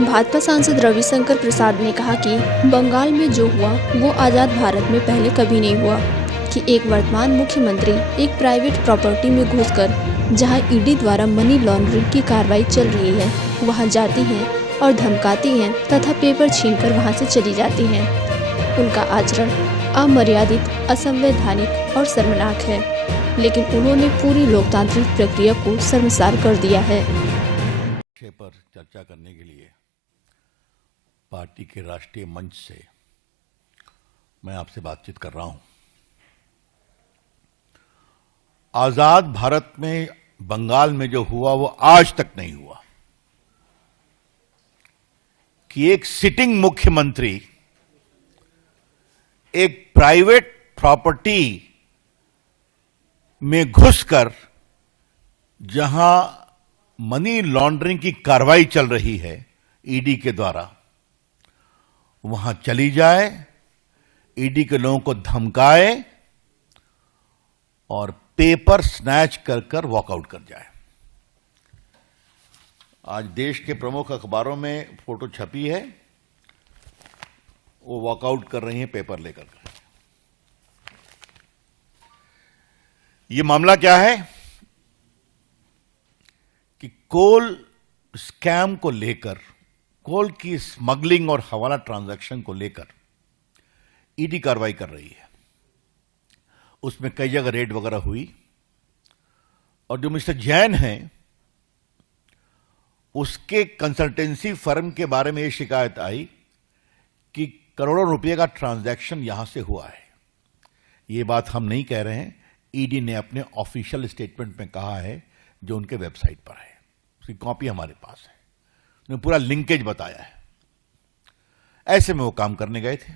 भाजपा सांसद रविशंकर प्रसाद ने कहा कि बंगाल में जो हुआ वो आज़ाद भारत में पहले कभी नहीं हुआ कि एक वर्तमान मुख्यमंत्री एक प्राइवेट प्रॉपर्टी में घुसकर जहां ईडी द्वारा मनी लॉन्ड्रिंग की कार्रवाई चल रही है वहां जाती हैं और धमकाती हैं तथा पेपर छीनकर वहां से चली जाती हैं। उनका आचरण अमर्यादित, असंवैधानिक और शर्मनाक है, लेकिन उन्होंने पूरी लोकतांत्रिक प्रक्रिया को शर्मसार कर दिया है। विषय पर चर्चा करने के लिए पार्टी के राष्ट्रीय मंच से मैं आपसे बातचीत कर रहा हूं। आजाद भारत में बंगाल में जो हुआ वो आज तक नहीं हुआ कि एक सिटिंग मुख्यमंत्री एक प्राइवेट प्रॉपर्टी में घुसकर जहां मनी लॉन्ड्रिंग की कार्रवाई चल रही है ईडी के द्वारा वहां चली जाए, ईडी के लोगों को धमकाए और पेपर स्नैच कर वॉकआउट कर जाए। आज देश के प्रमुख अखबारों में फोटो छपी है, वो वॉकआउट कर रही हैं पेपर लेकर। ये मामला क्या है कि कोल स्कैम को लेकर, कोल की स्मगलिंग और हवाला ट्रांजैक्शन को लेकर ईडी कार्रवाई कर रही है। उसमें कई जगह रेड वगैरह हुई और जो मिस्टर जैन हैं उसके कंसल्टेंसी फर्म के बारे में यह शिकायत आई कि करोड़ों रुपए का ट्रांजैक्शन यहां से हुआ है। यह बात हम नहीं कह रहे हैं, ईडी ने अपने ऑफिशियल स्टेटमेंट में कहा है जो उनके वेबसाइट पर है, उसकी कॉपी हमारे पास है। उन्होंने पूरा लिंकेज बताया है। ऐसे में वो काम करने गए थे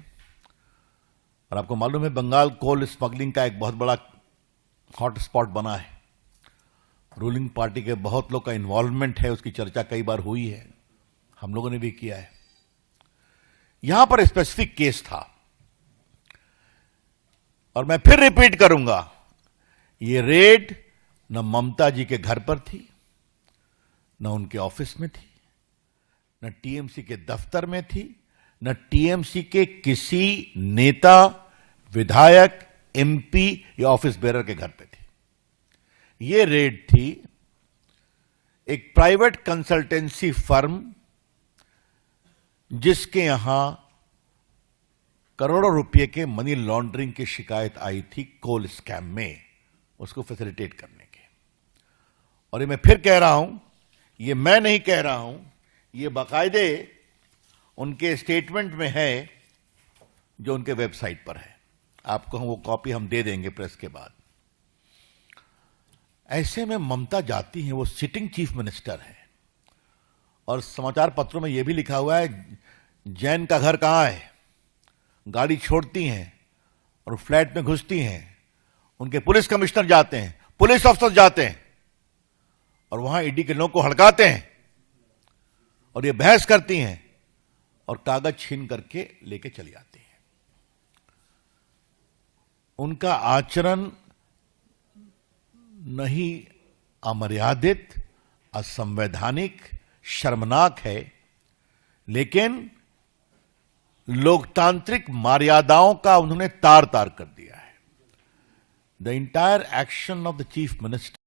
और आपको मालूम है बंगाल कोल स्मगलिंग का एक बहुत बड़ा हॉट स्पॉट बना है। रूलिंग पार्टी के बहुत लोग का इन्वॉल्वमेंट है, उसकी चर्चा कई बार हुई है, हम लोगों ने भी किया है। यहां पर स्पेसिफिक केस था और मैं फिर रिपीट करूंगा, ये रेड न ममता जी के घर पर थी, न उनके ऑफिस में थी, न टीएमसी के दफ्तर में थी, न टीएमसी के किसी नेता, विधायक, एमपी या ऑफिस बेरर के घर पे थी। ये रेड थी एक प्राइवेट कंसल्टेंसी फर्म जिसके यहां करोड़ों रुपए के मनी लॉन्ड्रिंग की शिकायत आई थी कोल स्कैम में, उसको फैसिलिटेट करने के। और ये मैं फिर कह रहा हूं, ये मैं नहीं कह रहा हूं, ये बाकायदे उनके स्टेटमेंट में है जो उनके वेबसाइट पर है। आपको वो कॉपी हम दे देंगे प्रेस के बाद। ऐसे में ममता जाती हैं, वो सिटिंग चीफ मिनिस्टर है और समाचार पत्रों में यह भी लिखा हुआ है जैन का घर कहां है। गाड़ी छोड़ती हैं और फ्लैट में घुसती हैं, उनके पुलिस कमिश्नर जाते हैं, पुलिस अफसर जाते हैं और वहां ईडी के लोगों को हड़काते हैं और ये बहस करती हैं और कागज छीन करके लेके चली आती हैं। उनका आचरण नहीं अमर्यादित, असंवैधानिक, शर्मनाक है, लेकिन लोकतांत्रिक मर्यादाओं का उन्होंने तार तार कर दिया है। The entire action of the chief minister